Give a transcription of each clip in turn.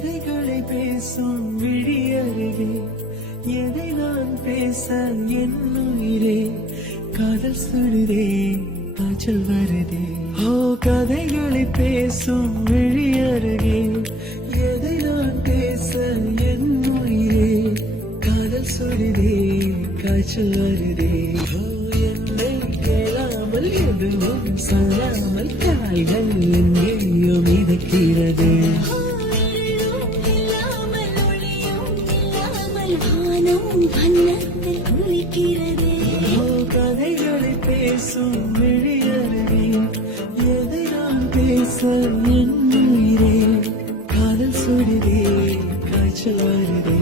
கதைகளை பேசும் விழி அருகே எதை நான் பேச என் உயிரே காதல் சுடுதே காய்ச்சல் வருதே ஓ கதைகளை பேசும் விழி அருகே எதை நான் பேச என் உயிரே காதல் சுடுதே காய்ச்சல் வருதே ஓ என்னை கேளாமல் எதுவும் சொல்லாமல் காய்கள் எங்கேயோ மிதக்கிறது கதைகளை பேசும் விழியருகே எதை நான் பேச என் உயிரே காதல் சுடுதே காய்ச்சல் வருதே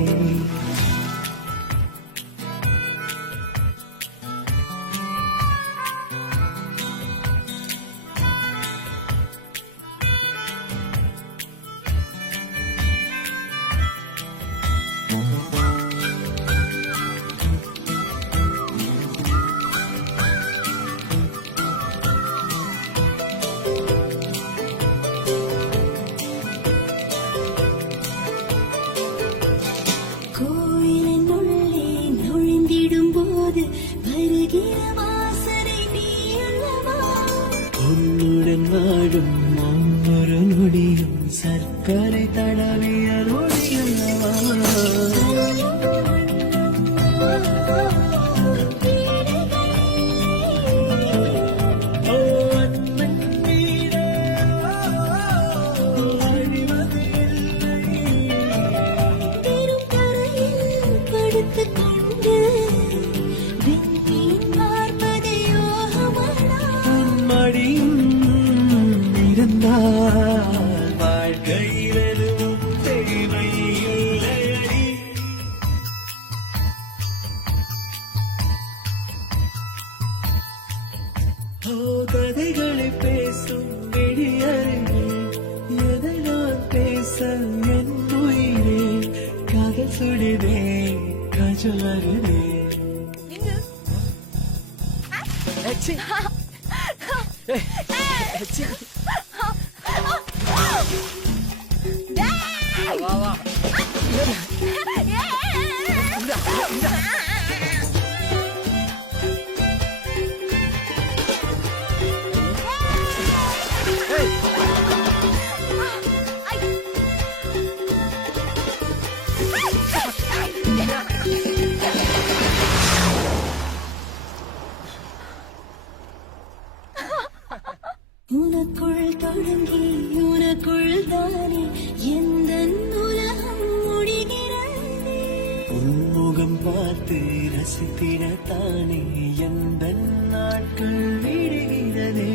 உன்னுடன் வாழும் ஒவ்வொரு நொடியும் சர்க்கரை தடவிய நொடி அல்லவா வாழ்க்கையில் எதுவும் தேவையில்லையடி கதைகளை பேசும் விழியருகே எதை நான் பேச என் உயிரே காதல் சுடுதே காய்ச்சல் வருதே வா வா உனக்குள் தொடங்கி உனக்குள் தானே எந்த உலகம் முடிகிறது உன்முகம் பார்த்து ரசித்திடத்தானே எந்த நாட்கள் விடுகிறதே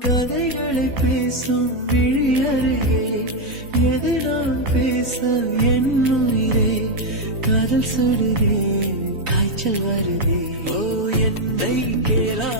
கதைகளை பேசும் விழி அருகே எதை நான் பேச என் உயிரே காதல் சுடுதே காய்ச்சல் வருதே ஓ என்னை கேளா